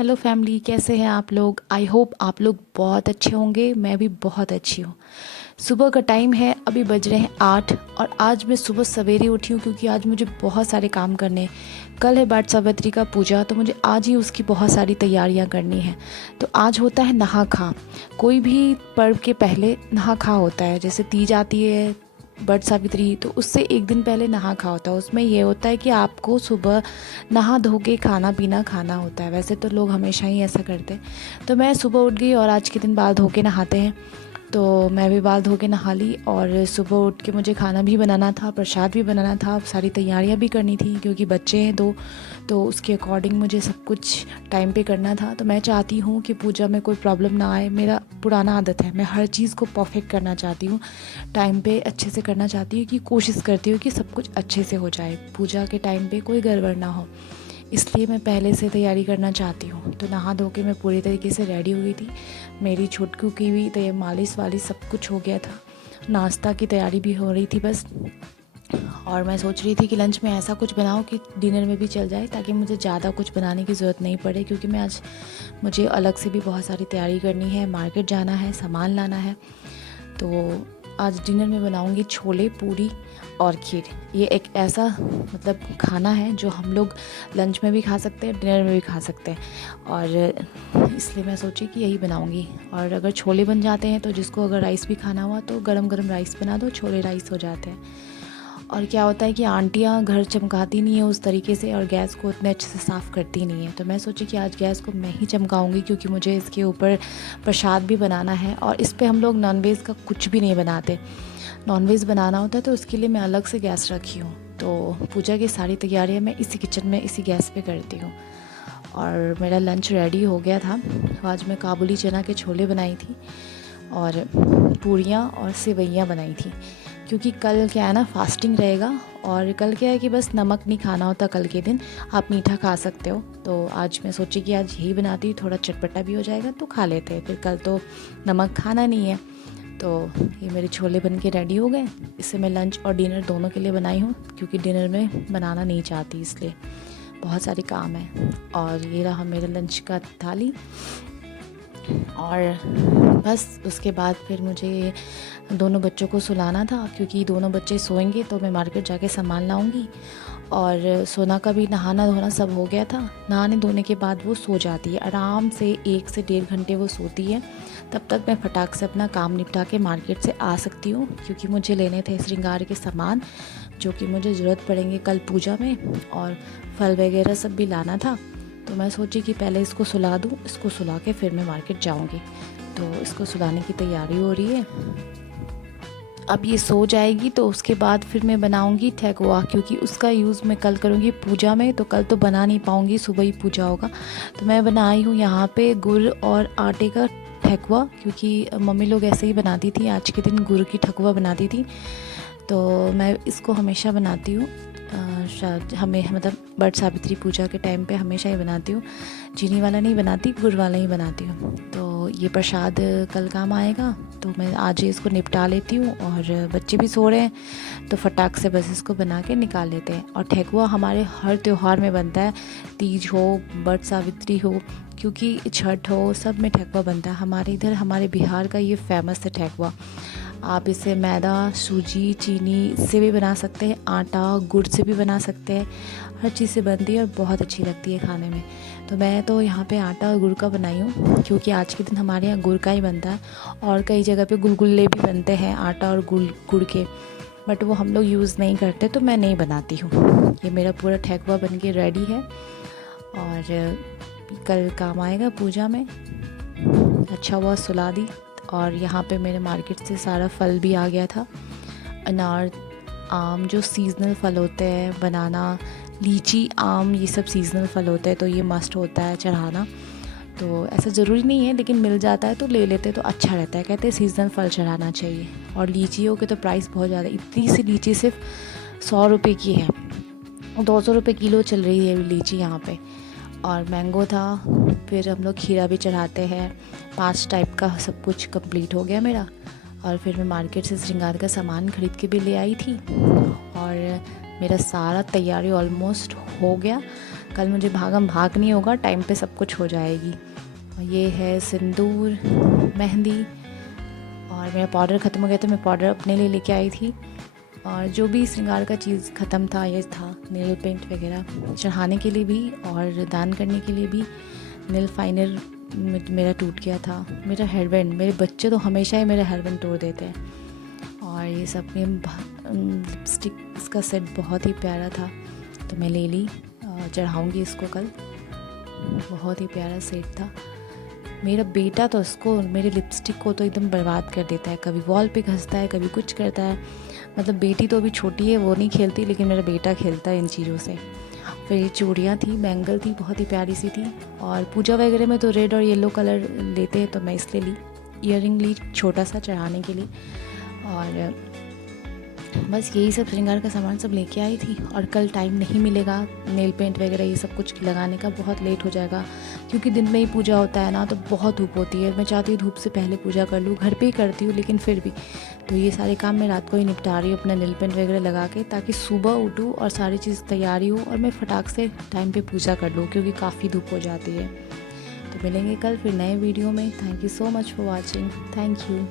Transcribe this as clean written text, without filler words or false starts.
Hello family, कैसे हैं आप लोग। आई होप आप लोग बहुत अच्छे होंगे। मैं भी बहुत अच्छी हूँ। सुबह का टाइम है, अभी बज रहे हैं 8 और आज मैं सुबह सवेरे उठी हूँ क्योंकि आज मुझे बहुत सारे काम करने हैं। कल है वट सावित्री का पूजा, तो मुझे आज ही उसकी बहुत सारी तैयारियाँ करनी है। तो आज होता है नहा खा। कोई भी पर्व के पहले नहा खा होता है। जैसे तीज आती है, वट सावित्री, तो उससे एक दिन पहले नहा खा होता है। उसमें ये होता है कि आपको सुबह नहा धो के खाना पीना खाना होता है। वैसे तो लोग हमेशा ही ऐसा करते हैं। तो मैं सुबह उठ गई और आज के दिन बाल धो के नहाते हैं, तो मैं भी बाल धो के नहा ली। और सुबह उठ के मुझे खाना भी बनाना था, प्रसाद भी बनाना था, सारी तैयारियां भी करनी थी क्योंकि बच्चे हैं दो, तो उसके अकॉर्डिंग मुझे सब कुछ टाइम पे करना था। तो मैं चाहती हूँ कि पूजा में कोई प्रॉब्लम ना आए। मेरा पुराना आदत है, मैं हर चीज़ को परफेक्ट करना चाहती हूँ, टाइम पे अच्छे से करना चाहती हूँ, कि कोशिश करती हूँ कि सब कुछ अच्छे से हो जाए, पूजा के टाइम पे कोई गड़बड़ ना हो। इसलिए मैं पहले से तैयारी करना चाहती हूँ। तो नहा धो के मैं पूरी तरीके से रेडी हो गई थी। मेरी छुटकू की भी तो मालिश वालिश सब कुछ हो गया था। नाश्ता की तैयारी भी हो रही थी बस। और मैं सोच रही थी कि लंच में ऐसा कुछ बनाऊं कि डिनर में भी चल जाए, ताकि मुझे ज़्यादा कुछ बनाने की ज़रूरत नहीं पड़े, क्योंकि मुझे अलग से भी बहुत सारी तैयारी करनी है, मार्केट जाना है, सामान लाना है। तो आज डिनर में बनाऊंगी छोले, पूरी और खीर। ये एक ऐसा खाना है जो हम लोग लंच में भी खा सकते हैं, डिनर में भी खा सकते हैं, और इसलिए मैं सोची कि यही बनाऊंगी। और अगर छोले बन जाते हैं तो जिसको अगर राइस भी खाना हुआ तो गरम गरम राइस बना दो, छोले राइस हो जाते हैं। और क्या होता है कि आंटियाँ घर चमकाती नहीं है उस तरीके से, और गैस को उतने अच्छे से साफ़ करती नहीं है। तो मैं सोची कि आज गैस को मैं ही चमकाऊंगी, क्योंकि मुझे इसके ऊपर प्रसाद भी बनाना है। और इस पे हम लोग नॉनवेज का कुछ भी नहीं बनाते। नॉनवेज बनाना होता है तो उसके लिए मैं अलग से गैस रखी हूँ। तो पूजा की सारी तैयारियाँ मैं इसी किचन में, इसी गैस पे करती हूँ। और मेरा लंच रेडी हो गया था। आज मैं काबुली चना के छोले बनाई थी, और पूरियाँ और सेवइयाँ बनाई थी, क्योंकि कल क्या है ना, फास्टिंग रहेगा। और कल क्या है कि बस नमक नहीं खाना होता, कल के दिन आप मीठा खा सकते हो। तो आज मैं सोची कि आज यही बनाती हूँ, थोड़ा चटपटा भी हो जाएगा तो खा लेते हैं, फिर कल तो नमक खाना नहीं है। तो ये मेरे छोले बन के रेडी हो गए। इसे मैं लंच और डिनर दोनों के लिए बनाई हूँ, क्योंकि डिनर में बनाना नहीं चाहती, इसलिए बहुत सारे काम है। और ये रहा मेरा लंच का थाली। और बस उसके बाद फिर मुझे दोनों बच्चों को सुलाना था, क्योंकि दोनों बच्चे सोएंगे तो मैं मार्केट जाके सामान लाऊंगी। और सोना का भी नहाना धोना सब हो गया था। नहाने धोने के बाद वो सो जाती है आराम से, 1 से 1.5 घंटे वो सोती है। तब तक मैं फटाक से अपना काम निपटा के मार्केट से आ सकती हूँ, क्योंकि मुझे लेने थे श्रृंगार के सामान जो कि मुझे ज़रूरत पड़ेंगे कल पूजा में, और फल वगैरह सब भी लाना था। तो मैं सोची कि पहले इसको सुला दूँ, इसको सुला के फिर मैं मार्केट जाऊँगी। तो इसको सुलाने की तैयारी हो रही है। अब ये सो जाएगी तो उसके बाद फिर मैं बनाऊंगी ठेकुआ, क्योंकि उसका यूज़ मैं कल करूँगी पूजा में। तो कल तो बना नहीं पाऊँगी, सुबह ही पूजा होगा। तो मैं बनाई हूँ यहाँ पे गुड़ और आटे का ठेकुआ, क्योंकि मम्मी लोग ऐसे ही बनाती थी, आज के दिन गुड़ की ठेकुआ बनाती थी। तो मैं इसको हमेशा बनाती हूँ, शायद हमें वट सावित्री पूजा के टाइम पे हमेशा ही बनाती हूँ। चीनी वाला नहीं बनाती, गुड़ वाला ही बनाती हूँ। तो ये प्रसाद कल काम आएगा, तो मैं आज ही इसको निपटा लेती हूँ। और बच्चे भी सो रहे हैं तो फटाक से बस इसको बना के निकाल लेते हैं। और ठेकुआ हमारे हर त्यौहार में बनता है, तीज हो, वट सावित्री हो, क्योंकि छठ हो, सब में ठेकुआ बनता है। हमारे इधर, हमारे बिहार का ये फेमस है ठेकुआ। आप इसे मैदा, सूजी, चीनी से भी बना सकते हैं, आटा गुड़ से भी बना सकते हैं, हर चीज़ से बनती है और बहुत अच्छी लगती है खाने में। तो मैं तो यहाँ पे आटा और गुड़ का बनाई हूँ, क्योंकि आज के दिन हमारे यहाँ गुड़ का ही बनता है। और कई जगह पे गुलगुल्ले भी बनते हैं आटा और गुड़ के, बट वो हम लोग यूज़ नहीं करते, तो मैं नहीं बनाती हूँ। ये मेरा पूरा ठेकुआ बन के रेडी है, और कल काम आएगा पूजा में। अच्छा हुआ सुला दी। और यहाँ पे मेरे मार्केट से सारा फल भी आ गया था। अनार, आम जो सीज़नल फल होते हैं, बनाना, लीची, आम, ये सब सीज़नल फल होते हैं, तो ये मस्ट होता है चढ़ाना। तो ऐसा ज़रूरी नहीं है, लेकिन मिल जाता है तो ले लेते हैं, तो अच्छा रहता है। कहते हैं सीज़नल फल चढ़ाना चाहिए। और लीचियों के तो प्राइस बहुत ज़्यादा, इतनी सी लीची सिर्फ 100 रुपये की है, 200 रुपये किलो चल रही है लीची यहाँ पे। और मैंगो था। फिर हम लोग खीरा भी चढ़ाते हैं। 5 टाइप का सब कुछ कंप्लीट हो गया मेरा। और फिर मैं मार्केट से श्रृंगार का सामान खरीद के भी ले आई थी, और मेरा सारा तैयारी ऑलमोस्ट हो गया। कल मुझे भागम भाग नहीं होगा, टाइम पे सब कुछ हो जाएगी। और ये है सिंदूर, मेहंदी, और मेरा पाउडर ख़त्म हो गया तो मैं पाउडर अपने लिए लेके आई थी। और जो भी श्रृंगार का चीज़ ख़त्म था, ये था नेल पेंट वगैरह चढ़ाने के लिए भी और दान करने के लिए भी। नेल फाइनर मेरा टूट गया था। मेरा हेयरबैंड, मेरे बच्चे तो हमेशा ही मेरा हेयरबैंड तोड़ देते हैं। और ये सब में लिपस्टिक, इसका सेट बहुत ही प्यारा था तो मैं ले ली, चढ़ाऊँगी इसको कल। बहुत ही प्यारा सेट था। मेरा बेटा तो इसको, मेरे लिपस्टिक को तो एकदम बर्बाद कर देता है, कभी वॉल पे घसता है, कभी कुछ करता है। मतलब बेटी तो अभी छोटी है, वो नहीं खेलती, लेकिन मेरा बेटा खेलता है इन चीज़ों से। फिर ये चूड़ियाँ थी, बैंगल थी, बहुत ही प्यारी सी थी। और पूजा वगैरह में तो रेड और येलो कलर लेते हैं तो मैं इसलिए ली। ईयरिंग ली छोटा सा चढ़ाने के लिए। और बस यही सब श्रृंगार का सामान सब लेके आई थी। और कल टाइम नहीं मिलेगा नेल पेंट वगैरह ये सब कुछ लगाने का, बहुत लेट हो जाएगा क्योंकि दिन में ही पूजा होता है ना, तो बहुत धूप होती है। मैं चाहती हूँ धूप से पहले पूजा कर लूँ, घर पे ही करती हूँ लेकिन फिर भी। तो ये सारे काम मैं रात को ही निपटा रही हूँ अपना नेल पेंट वगैरह लगा के, ताकि सुबह उठूँ और सारी चीज़ तैयारी हो और मैं फटाक से टाइम पर पूजा कर लूँ, क्योंकि काफ़ी धूप हो जाती है। तो मिलेंगे कल फिर नए वीडियो में। Thank you so much for watching. Thank you.